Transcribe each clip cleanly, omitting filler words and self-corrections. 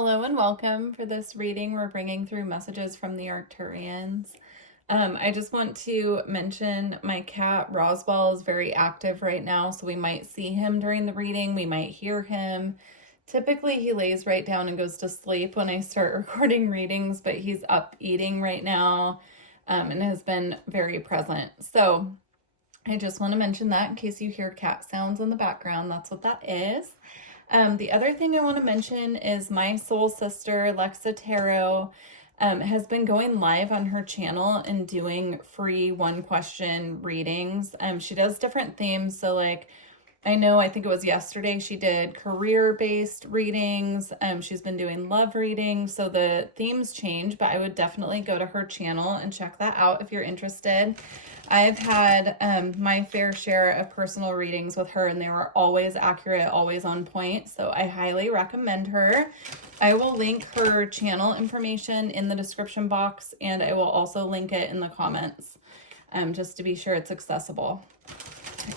Hello and welcome. For this reading, we're bringing through messages from the Arcturians. I just want to mention my cat Roswell is very active right now, so we might see him during the reading. We might hear him. Typically, he lays right down and goes to sleep when I start recording readings, but he's up eating right now and has been very present. So I just want to mention that in case you hear cat sounds in the background, that's what that is. The other thing I want to mention is my soul sister, Lexa Tarot, has been going live on her channel and doing free one question readings. She does different themes. So like, I think it was yesterday she did career-based readings. She's been doing love readings. So the themes change, but I would definitely go to her channel and check that out if you're interested. I've had my fair share of personal readings with her, and they were always accurate, always on point. So I highly recommend her. I will link her channel information in the description box, and I will also link it in the comments just to be sure it's accessible.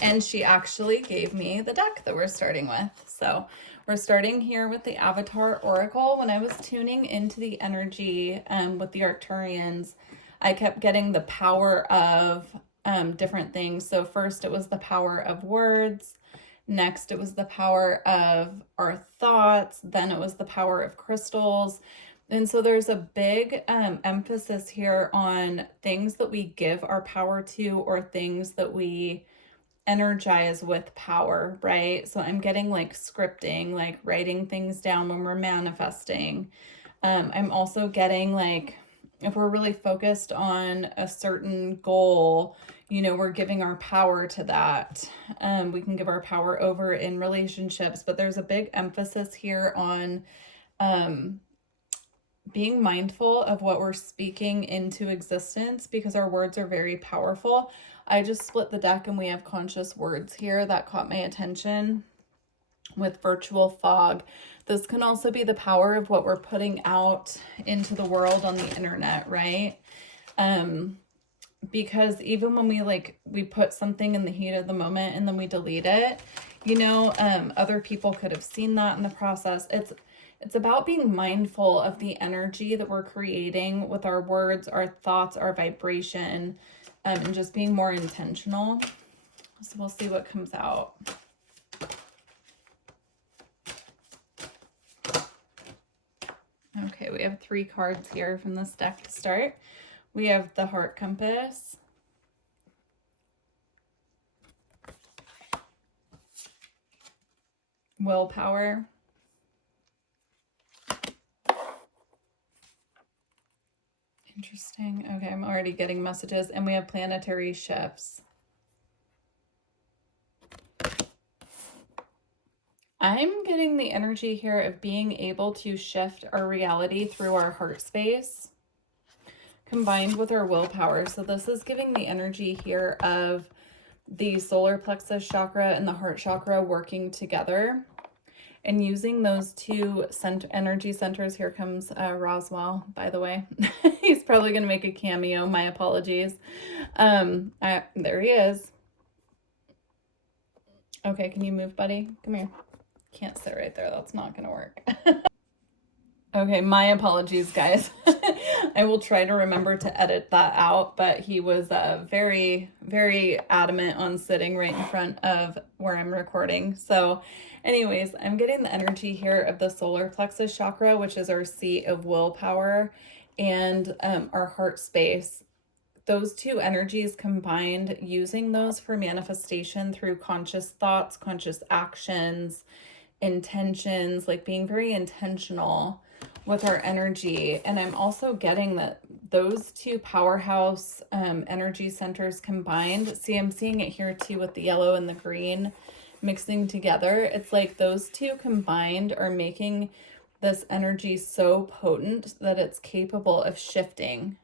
And she actually gave me the deck that we're starting with. So we're starting here with the Avatar Oracle. When I was tuning into the energy with the Arcturians, I kept getting the power of different things. So first it was the power of words. Next it was the power of our thoughts. Then it was the power of crystals. And so there's a big emphasis here on things that we give our power to, or things that we energize with power, right? So I'm getting like scripting, like writing things down when we're manifesting. I'm also getting like, if we're really focused on a certain goal, we're giving our power to that. We can give our power over in relationships, but there's a big emphasis here on being mindful of what we're speaking into existence, because our words are very powerful. I just split the deck and we have conscious words here that caught my attention with virtual fog. This can also be the power of what we're putting out into the world on the internet, right? Because even when we put something in the heat of the moment and then we delete it, other people could have seen that in the process. It's about being mindful of the energy that we're creating with our words, our thoughts, our vibration, and just being more intentional. So we'll see what comes out. Okay, we have 3 cards here from this deck to start. We have the Heart Compass, Willpower, interesting. Okay, I'm already getting messages, and we have planetary shifts. I'm getting the energy here of being able to shift our reality through our heart space combined with our willpower. So this is giving the energy here of the solar plexus chakra and the heart chakra working together and using those two energy centers. Here comes Roswell, by the way. He's probably going to make a cameo. My apologies. There he is. Okay, can you move, buddy? Come here. Can't sit right there. That's not going to work. Okay, my apologies, guys. I will try to remember to edit that out, but he was very, very adamant on sitting right in front of where I'm recording. So anyways, I'm getting the energy here of the solar plexus chakra, which is our seat of willpower, and our heart space. Those two energies combined, using those for manifestation through conscious thoughts, conscious actions, intentions, like being very intentional with our energy. And I'm also getting that those two powerhouse energy centers combined, see, I'm seeing it here too with the yellow and the green mixing together. It's like those two combined are making this energy so potent that it's capable of shifting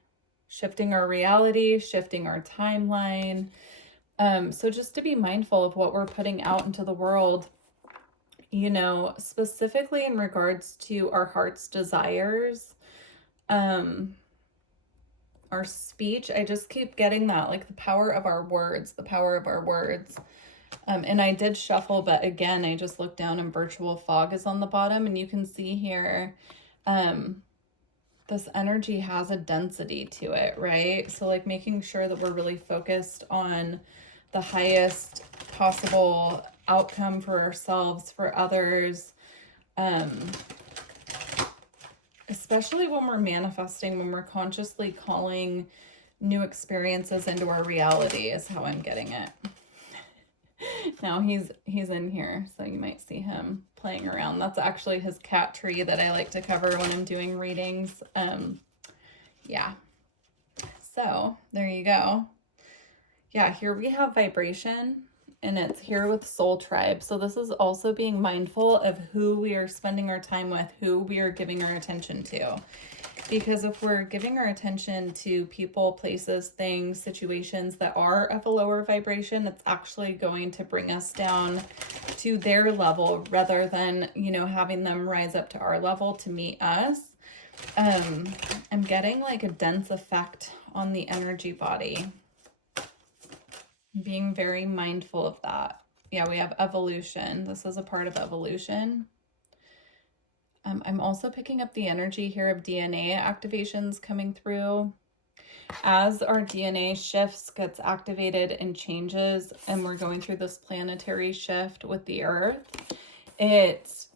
our reality, shifting our timeline. So just to be mindful of what we're putting out into the world, specifically in regards to our heart's desires, our speech. I just keep getting that, like the power of our words, and I did shuffle, but again, I just looked down and virtual fog is on the bottom, and you can see here, this energy has a density to it, right? So like making sure that we're really focused on the highest possible outcome for ourselves, for others, especially when we're manifesting, when we're consciously calling new experiences into our reality is how I'm getting it. Now he's in here, so you might see him playing around. That's actually his cat tree that I like to cover when I'm doing readings. Yeah. So there you go. Yeah, here we have vibration, and it's here with soul tribe. So this is also being mindful of who we are spending our time with, who we are giving our attention to. Because if we're giving our attention to people, places, things, situations that are of a lower vibration, it's actually going to bring us down to their level rather than, you know, having them rise up to our level to meet us. I'm getting like a dense effect on the energy body. Being very mindful of that. Yeah, we have evolution. This is a part of evolution. I'm also picking up the energy here of DNA activations coming through. As our DNA shifts, gets activated and changes, and we're going through this planetary shift with the Earth, if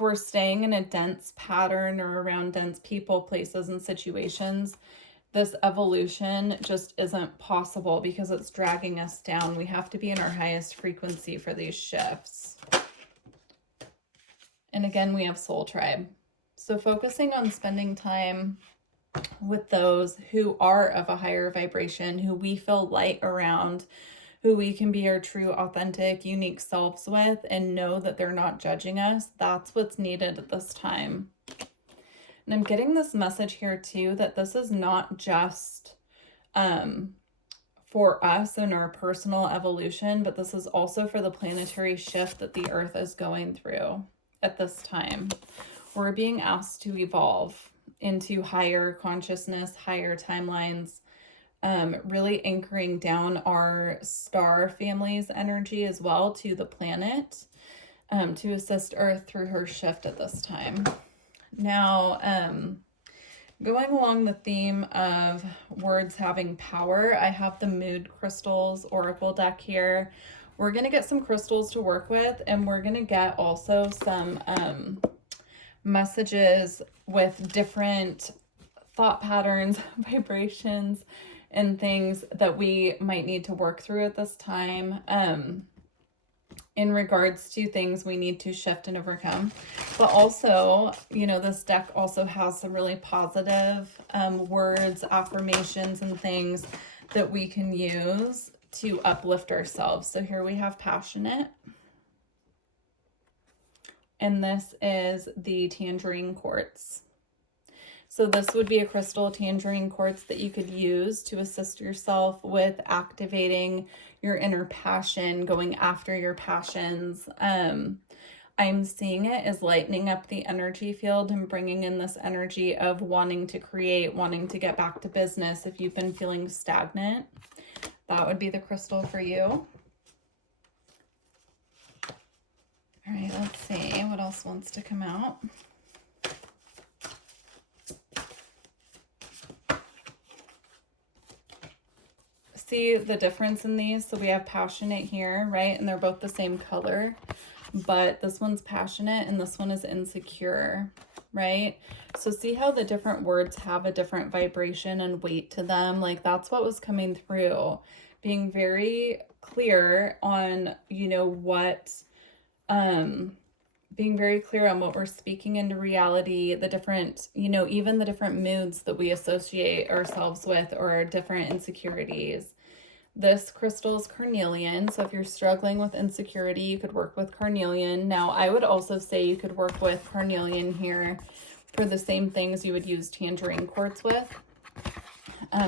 we're staying in a dense pattern or around dense people, places, and situations, this evolution just isn't possible because it's dragging us down. We have to be in our highest frequency for these shifts. And again, we have soul tribe. So focusing on spending time with those who are of a higher vibration, who we feel light around, who we can be our true, authentic, unique selves with and know that they're not judging us. That's what's needed at this time. And I'm getting this message here too, that this is not just for us and our personal evolution, but this is also for the planetary shift that the Earth is going through at this time. We're being asked to evolve into higher consciousness, higher timelines, really anchoring down our star family's energy as well to the planet, to assist Earth through her shift at this time. Now, going along the theme of words having power, I have the Mood Crystals Oracle deck here. We're going to get some crystals to work with, and we're going to get also some messages with different thought patterns, vibrations, and things that we might need to work through at this time in regards to things we need to shift and overcome. But also, you know, this deck also has some really positive words, affirmations, and things that we can use to uplift ourselves. So here we have passionate. And this is the tangerine quartz. So this would be a crystal tangerine quartz that you could use to assist yourself with activating your inner passion, going after your passions. I'm seeing it as lightening up the energy field and bringing in this energy of wanting to create, wanting to get back to business. If you've been feeling stagnant, that would be the crystal for you. All right, let's see what else wants to come out. See the difference in these? So we have passionate here, right? And they're both the same color, but this one's passionate and this one is insecure, right? So see how the different words have a different vibration and weight to them? Like that's what was coming through. Being very clear on, you know, what, being very clear on what we're speaking into reality, the different, you know, even the different moods that we associate ourselves with or different insecurities. This crystal is carnelian. So if you're struggling with insecurity, you could work with carnelian. Now, I would also say you could work with carnelian here for the same things you would use tangerine quartz with.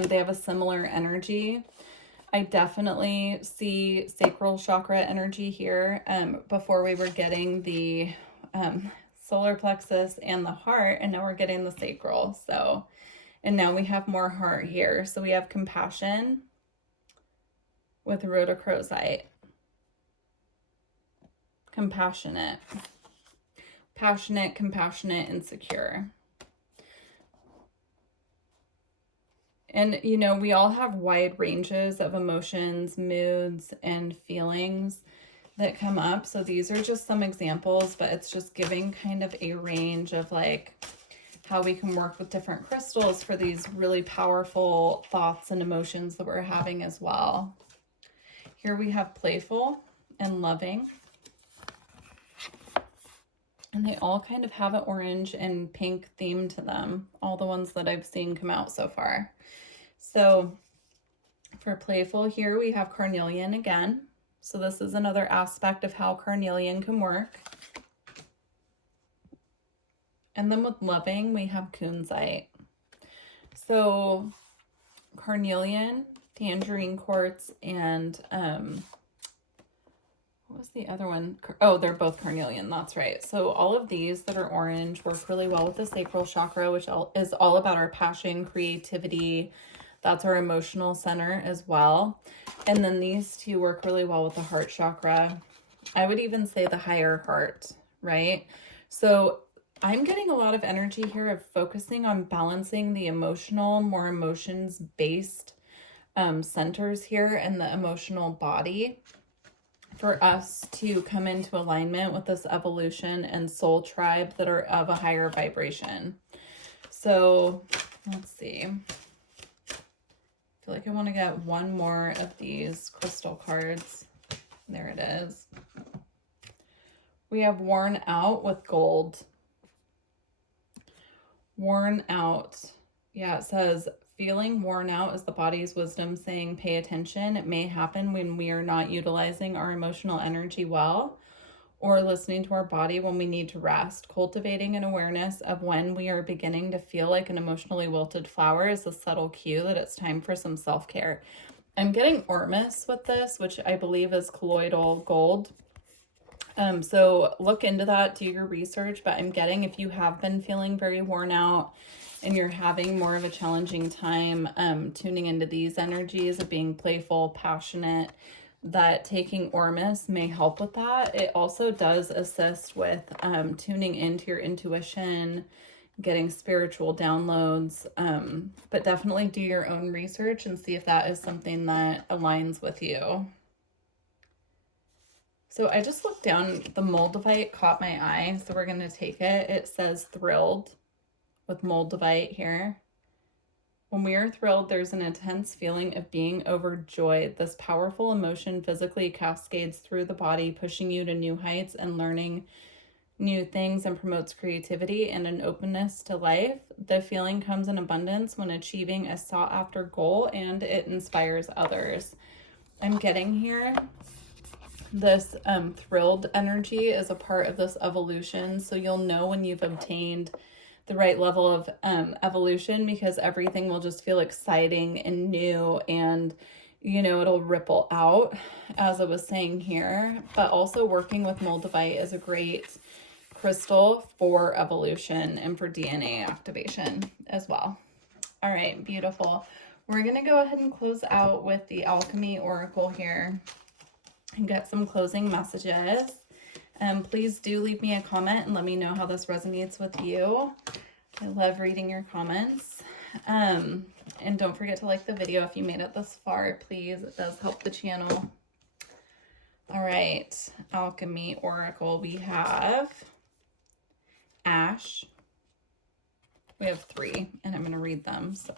They have a similar energy. I definitely see sacral chakra energy here. Before we were getting the solar plexus and the heart, and now we're getting the sacral. So, and now we have more heart here. So we have compassion with rhodochrosite. Compassionate. passionate, compassionate, and secure. And, you know, we all have wide ranges of emotions, moods, and feelings that come up. So these are just some examples, but it's just giving kind of a range of like how we can work with different crystals for these really powerful thoughts and emotions that we're having as well. Here we have playful and loving. And they all kind of have an orange and pink theme to them, all the ones that I've seen come out so far. So for playful here, we have carnelian again. So this is another aspect of how carnelian can work. And then with loving, we have kunzite. So carnelian, tangerine quartz, and what was the other one? Oh, they're both carnelian. That's right. So all of these that are orange work really well with the sacral chakra, which is all about our passion, creativity. That's our emotional center as well. And then these two work really well with the heart chakra. I would even say the higher heart, right? So I'm getting a lot of energy here of focusing on balancing the emotional, more emotions-based centers here and the emotional body for us to come into alignment with this evolution and soul tribe that are of a higher vibration. So let's see. I feel like I want to get one more of these crystal cards. There it is. We have worn out with gold. Worn out. Yeah, it says feeling worn out is the body's wisdom saying pay attention. It may happen when we are not utilizing our emotional energy well, or listening to our body when we need to rest. Cultivating an awareness of when we are beginning to feel like an emotionally wilted flower is a subtle cue that it's time for some self-care. I'm getting ormus with this, which I believe is colloidal gold. So look into that, do your research, but I'm getting if you have been feeling very worn out and you're having more of a challenging time tuning into these energies of being playful, passionate, that taking ormus may help with that. It also does assist with tuning into your intuition, getting spiritual downloads, but definitely do your own research and see if that is something that aligns with you. So I just looked down, the moldavite caught my eye, so we're going to take it. It says thrilled with moldavite here. When we are thrilled, there's an intense feeling of being overjoyed. This powerful emotion physically cascades through the body, pushing you to new heights and learning new things, and promotes creativity and an openness to life. The feeling comes in abundance when achieving a sought-after goal, and it inspires others. I'm getting here this thrilled energy is a part of this evolution, so you'll know when you've obtained the right level of evolution, because everything will just feel exciting and new, and you know, it'll ripple out, as I was saying here. But also working with moldavite is a great crystal for evolution and for DNA activation as well. All right, beautiful. We're going to go ahead and close out with the Alchemy Oracle here and get some closing messages. Please do leave me a comment and let me know how this resonates with you. I love reading your comments. And don't forget to like the video if you made it this far, please. It does help the channel. All right, Alchemy Oracle. We have Ash. We have 3, and I'm going to read them. So,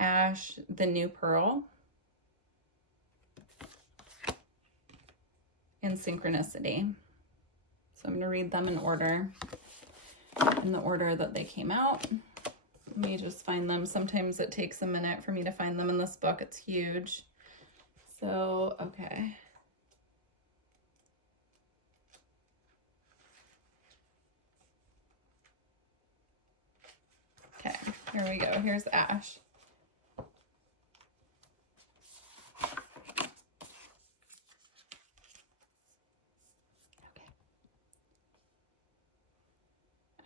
Ash, the New Pearl, and Synchronicity. So I'm going to read them in order, in the order that they came out. Let me just find them. Sometimes it takes a minute for me to find them in this book. It's huge. So, okay. Okay, here we go. Here's Ash.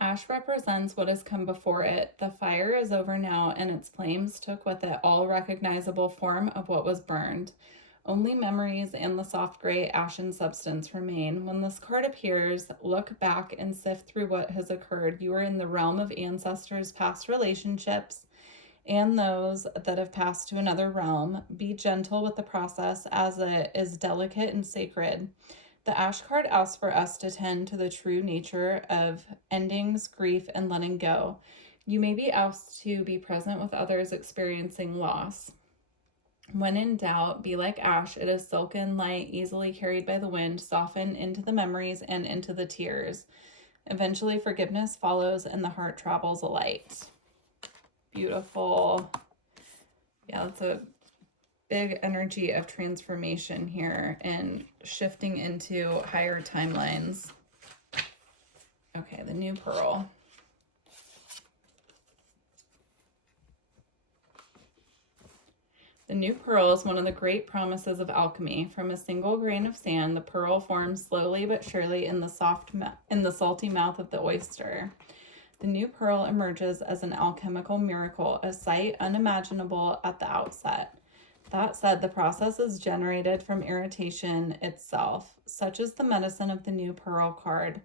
Ash represents what has come before it. The fire is over now, and its flames took with it all recognizable form of what was burned. Only memories and the soft gray ashen substance remain. When this card appears, look back and sift through what has occurred. You are in the realm of ancestors' past relationships and those that have passed to another realm. Be gentle with the process as it is delicate and sacred. The Ash card asks for us to tend to the true nature of endings, grief, and letting go. You may be asked to be present with others experiencing loss. When in doubt, be like ash. It is silken, light, easily carried by the wind, softened into the memories and into the tears. Eventually, forgiveness follows and the heart travels alight. Beautiful. Yeah, that's a big energy of transformation here and shifting into higher timelines. Okay, the new pearl. The new pearl is one of the great promises of alchemy. From a single grain of sand, the pearl forms slowly but surely in the salty mouth of the oyster. The new pearl emerges as an alchemical miracle, a sight unimaginable at the outset. That said, the process is generated from irritation itself. Such is the medicine of the new pearl card.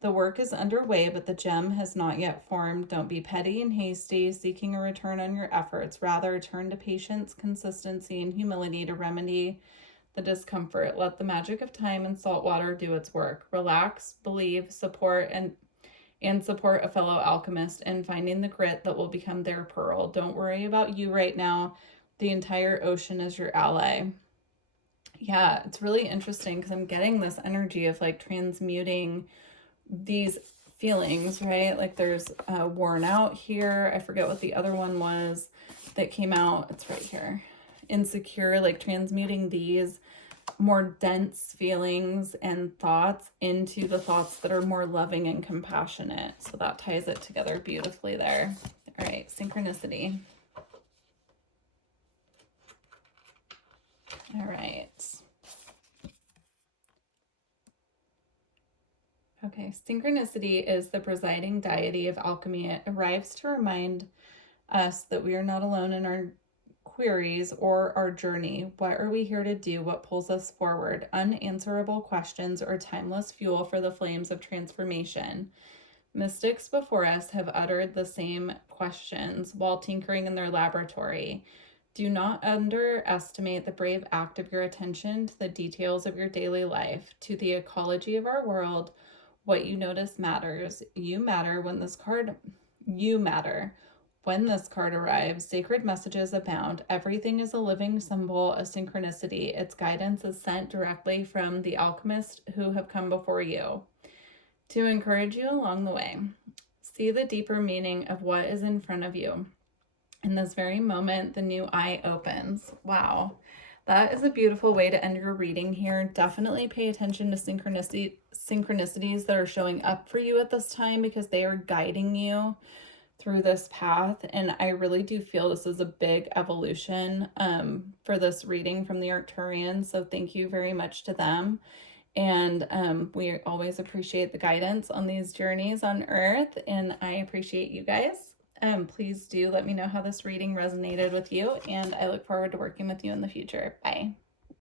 The work is underway, but the gem has not yet formed. Don't be petty and hasty, seeking a return on your efforts. Rather, turn to patience, consistency, and humility to remedy the discomfort. Let the magic of time and salt water do its work. Relax, believe, support, and support a fellow alchemist in finding the grit that will become their pearl. Don't worry about you right now. The entire ocean is your ally. Yeah, it's really interesting because I'm getting this energy of like transmuting these feelings, right? Like there's worn out here. I forget what the other one was that came out. It's right here. Insecure, like transmuting these more dense feelings and thoughts into the thoughts that are more loving and compassionate. So that ties it together beautifully there. All right, synchronicity. All right. Okay, synchronicity is the presiding deity of alchemy. It arrives to remind us that we are not alone in our queries or our journey. What are we here to do? What pulls us forward? Unanswerable questions or timeless fuel for the flames of transformation. Mystics before us have uttered the same questions while tinkering in their laboratory. Do not underestimate the brave act of your attention to the details of your daily life, to the ecology of our world. What you notice matters. You matter. When this card arrives, sacred messages abound. Everything is a living symbol of synchronicity. Its guidance is sent directly from the alchemists who have come before you to encourage you along the way. See the deeper meaning of what is in front of you. In this very moment, the new eye opens. Wow. That is a beautiful way to end your reading here. Definitely pay attention to synchronicities that are showing up for you at this time because they are guiding you through this path. And I really do feel this is a big evolution for this reading from the Arcturians. So thank you very much to them. And we always appreciate the guidance on these journeys on Earth. And I appreciate you guys. Please do let me know how this reading resonated with you, and I look forward to working with you in the future. Bye.